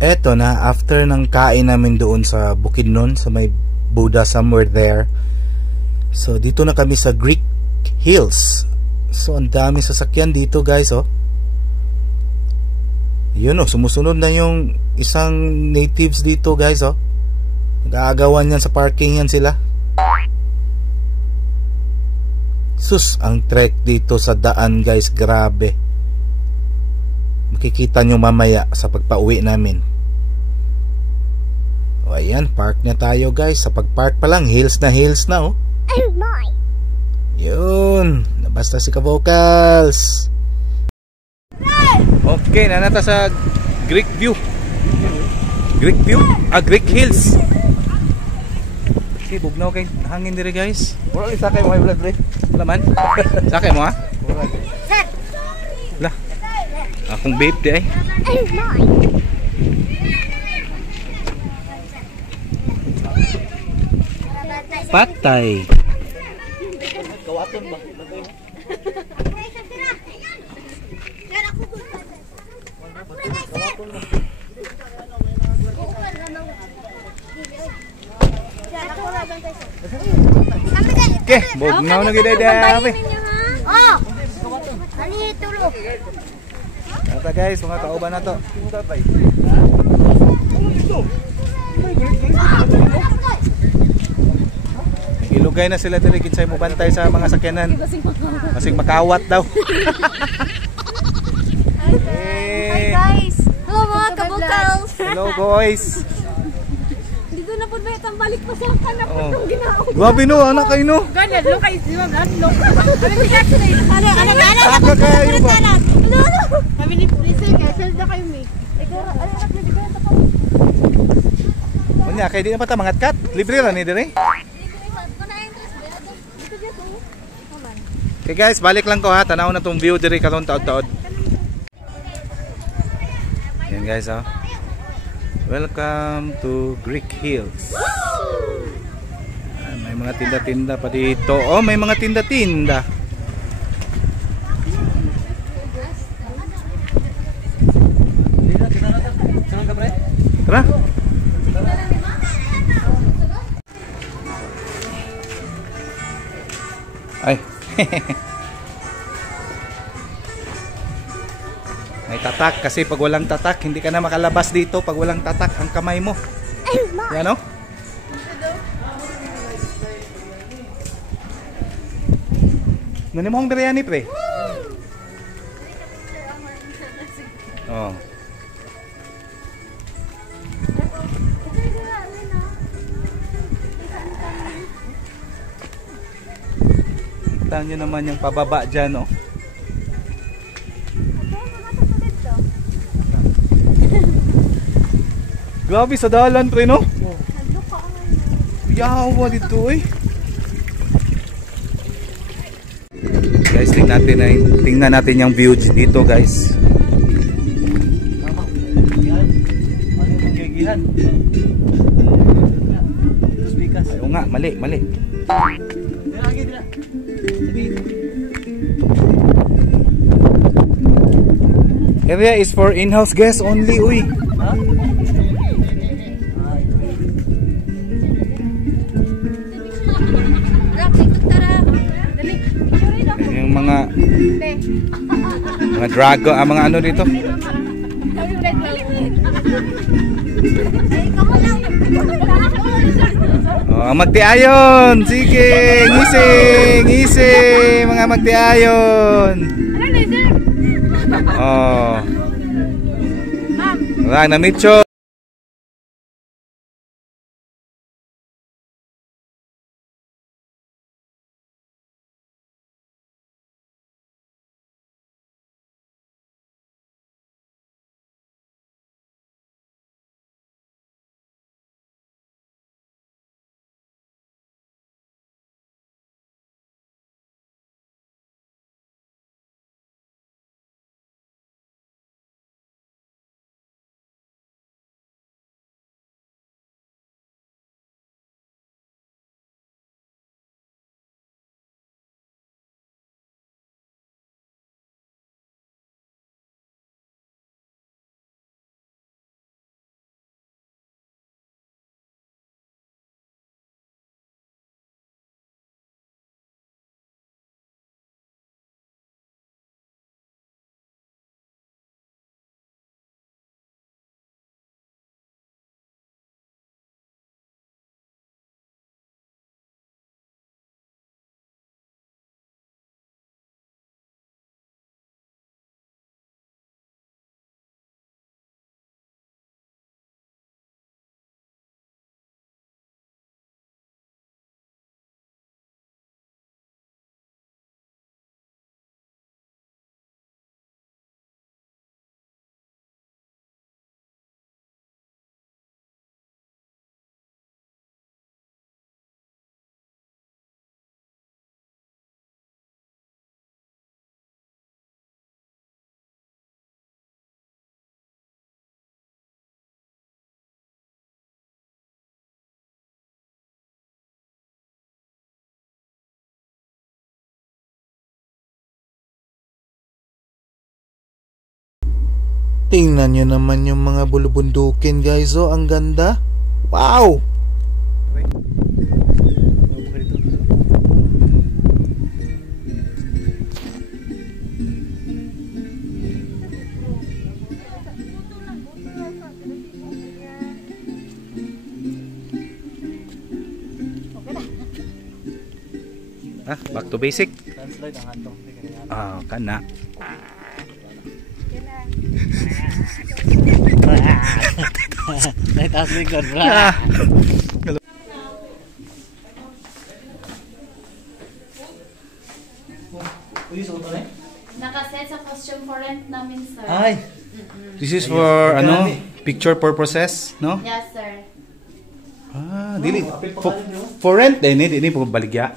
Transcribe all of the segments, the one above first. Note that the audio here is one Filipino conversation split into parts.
Eto na, after ng kain namin doon sa Bukidnon, sa may Buddha somewhere there. So dito na kami sa Greek Hills. So ang dami sasakyan dito guys, oh. Yun, oh, sumusunod na yung isang natives dito guys, oh. Nag-aagawan yan sa parking yan sila. Sus, ang trek dito sa daan guys, grabe. Makikita nyo mamaya sa pagpa-uwi namin. O ayan, park na tayo guys. Sa pag-park pa lang, hills na oh. Yun, nabasta si ka-vocals. Okay, nanata sa Greek View. Greek Hills. Okay, bugnaw kay hangin dire guys. Wala isa kay mo high blood, pre. Wala man. Sakay mo ha? Lah. Akong babe di ay. Patay. Kawaton ba? Okay, bugnaw na gid dami. Oh. Ani tulo. Ata guys, mga kauban na to. Ilugay na sila diri kinsay mo bantay sa mga sakyanan. Masing makawat daw. Hi guys. Hello mga kabukals. Hello boys. Dito na pud ba itang balik pa sa kanap ng ginao. Grabe no, anak kayo no. Ganyan, lo kay si Ma'am Anlo. Ano si Jackson? Ano Taka kayo ba? Kami ni Priscilla kay selda kay mi. Ikaw ano na bigyan ta pa. Unya kay di na pa ta mangat kat. Libre ra ni dire. Okay guys, balik lang ko ha. Tanaw na tong view diri karon taod-taod. Yan guys ha. Welcome to Greek Hills. May mga tinda-tinda pa dito. Oh, may mga tinda-tinda. Tara. Ay. May tatak kasi pag walang tatak hindi ka na makalabas dito pag walang tatak ang kamay mo. Yan o. Nani mo ang biryani pre? Oh. Tingnan nyo naman yung pababa dyan, oh. Grabe sa dalan, pre, no? Yawa dito, eh. Guys, tingnan natin yung view dito, guys. Ayaw nga, mali. Area is for in-house guests only, uy. Ha? Yung mga drago, mga ano dito. Oh, magtiayon. Sige, ngising, mga magtiayon. Oh. Wala na mitso. Tingnan nyo naman yung mga bulubundukin guys. Oh, ang ganda. Wow! Back to basic. Translate ang hantong. Kana. Taas likod, bra. Nakaset sa costume for rent namin, sir. Ay. This is for ano, picture purposes, no? Yes, sir. Dili for rent din, hindi po baligya.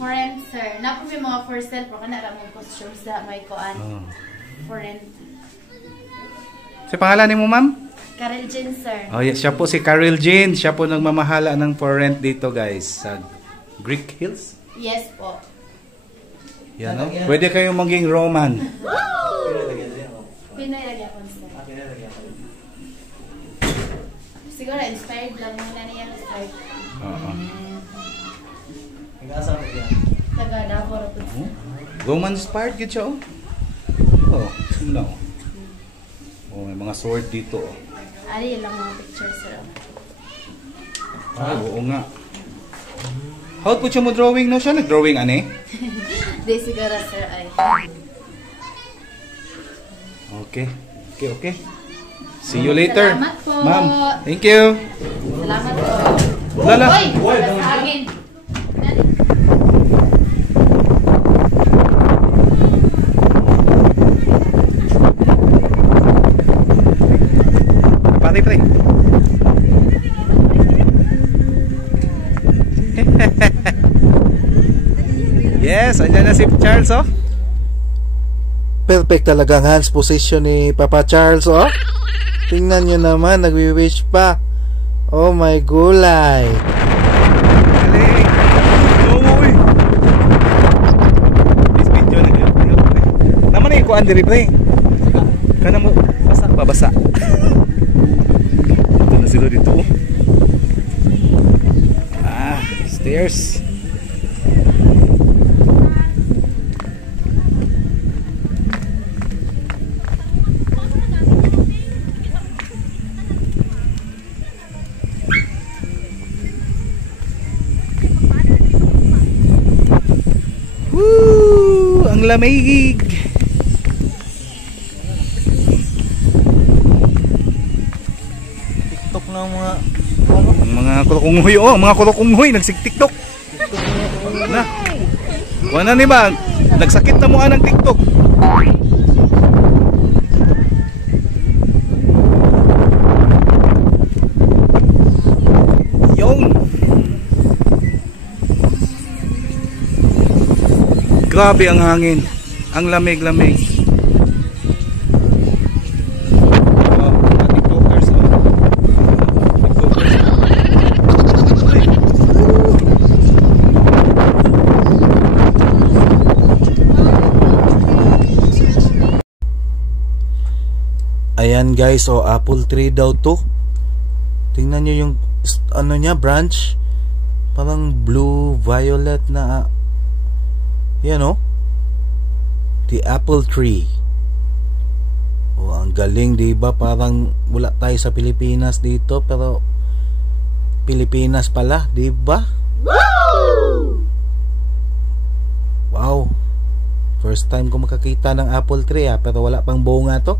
For rent, sir. Napo may mga for sale pero kana ra mo costumes sa may kuan. For rent. Si pangalan ni mo, ma'am? Karel Jean, sir. Oh, yes, siya po si Karel Jean. Siya po nagmamahala ng for rent dito, guys, sa Greek Hills. Yes po. Yan, no? Pwede kayong maging Roman. Pinoy lagi ako, sir. Siguro inspired lang muna niya start. Oo. Nag-asa mo yan. Taga Davao ra pud. Roman inspired gid siya, oh. Oh, sino? Oh, may mga sword dito, oh. Ari lang mga pictures, sir. Ay, oo nga. How po siya mo drawing, no? Siya nag-drawing, ane? Di siguro, sir, ay. Okay. Okay. See you later. Salamat po. Ma'am, thank you. Salamat po. Lala. Uy! Sa hangin. Pare. Yes, andyan na si Charles, oh. Perfect talaga ang hands position ni Papa Charles, oh. Tingnan nyo naman, nagwi-wish pa. Oh my gulay. Galing. Uy. This video na kayo. Naman na ikuan diri pre. Kana mo basa pa basa. Ito na sila dito. Stairs. Ang lamig. TikTok na mga kulokunghoy, oh, mga kulokunghoy nagsig-TikTok. Na. Wala ni ba? Nagsakit na mo ng TikTok. Yung grabe ang hangin. Ang lamig-lamig. Ayan guys, oh, apple tree daw to. Tingnan nyo yung ano niya, branch. Parang blue violet na. Yan, oh. The apple tree. Oh, ang galing, diba? Parang wala tayo sa Pilipinas dito, pero Pilipinas pala, diba? Wow. First time ko makakita ng apple tree, pero wala pang bunga to.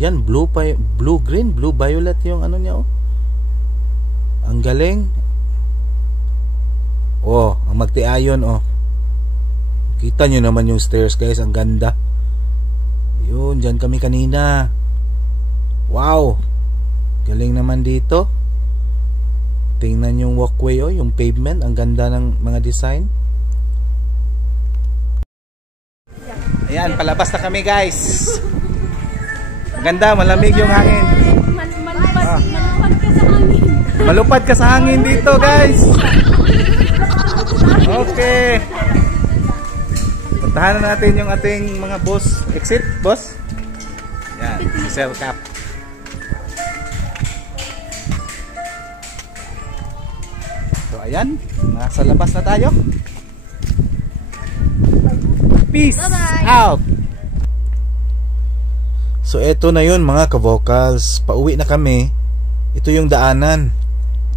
Yan, blue green, blue violet yung ano niya, oh. Ang galing. Oh, ang magtiayon, oh. Kita nyo naman yung stairs, guys, ang ganda. Yun, dyan kami kanina. Wow. Galing naman dito. Tingnan yung walkway, oh, yung pavement, ang ganda ng mga design. Ayan, palabas na kami, guys. Maganda, malamig yung hangin. Malupad ka sa hangin. Malupad ka sa hangin dito, guys. Okay. Puntahan na natin yung ating mga boss. Exit, boss. Yan, cell cap. So ayan, nasa labas na tayo. Peace out. So eto na yun mga ka-vocals. Pauwi na kami. Ito yung daanan.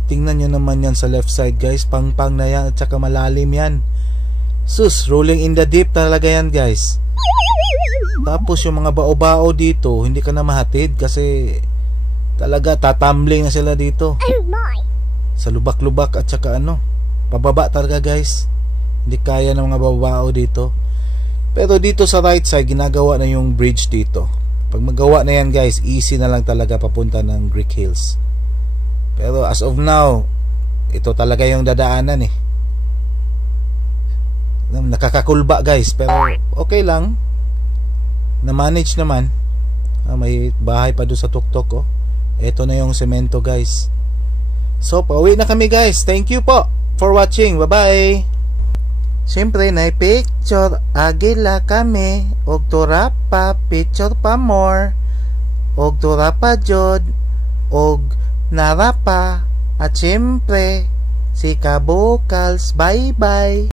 Tingnan nyo naman yan sa left side guys. Pang-pang na yan at saka malalim yan. Sus, rolling in the deep talaga yan guys. Tapos yung mga bao-bao dito, hindi ka na mahatid kasi talaga tatambling na sila dito. Sa lubak-lubak at saka pababa talaga guys. Hindi kaya ng mga bao-bao dito. Pero dito sa right side, ginagawa na yung bridge dito. Pag magawa na yan guys, easy na lang talaga papunta ng Greek Hills. Pero as of now, ito talaga yung dadaanan eh. Nakakakulba guys, pero okay lang. Na-manage naman. May bahay pa doon sa tuktok oh. Ito na yung semento guys. So, pauwi na kami guys. Thank you po for watching. Bye-bye. Siyempre, na-picture agila kami. Og tura pa, picture pa more. Og tura pa jod. Og narapa. At siyempre, si ka-vocals. Bye-bye.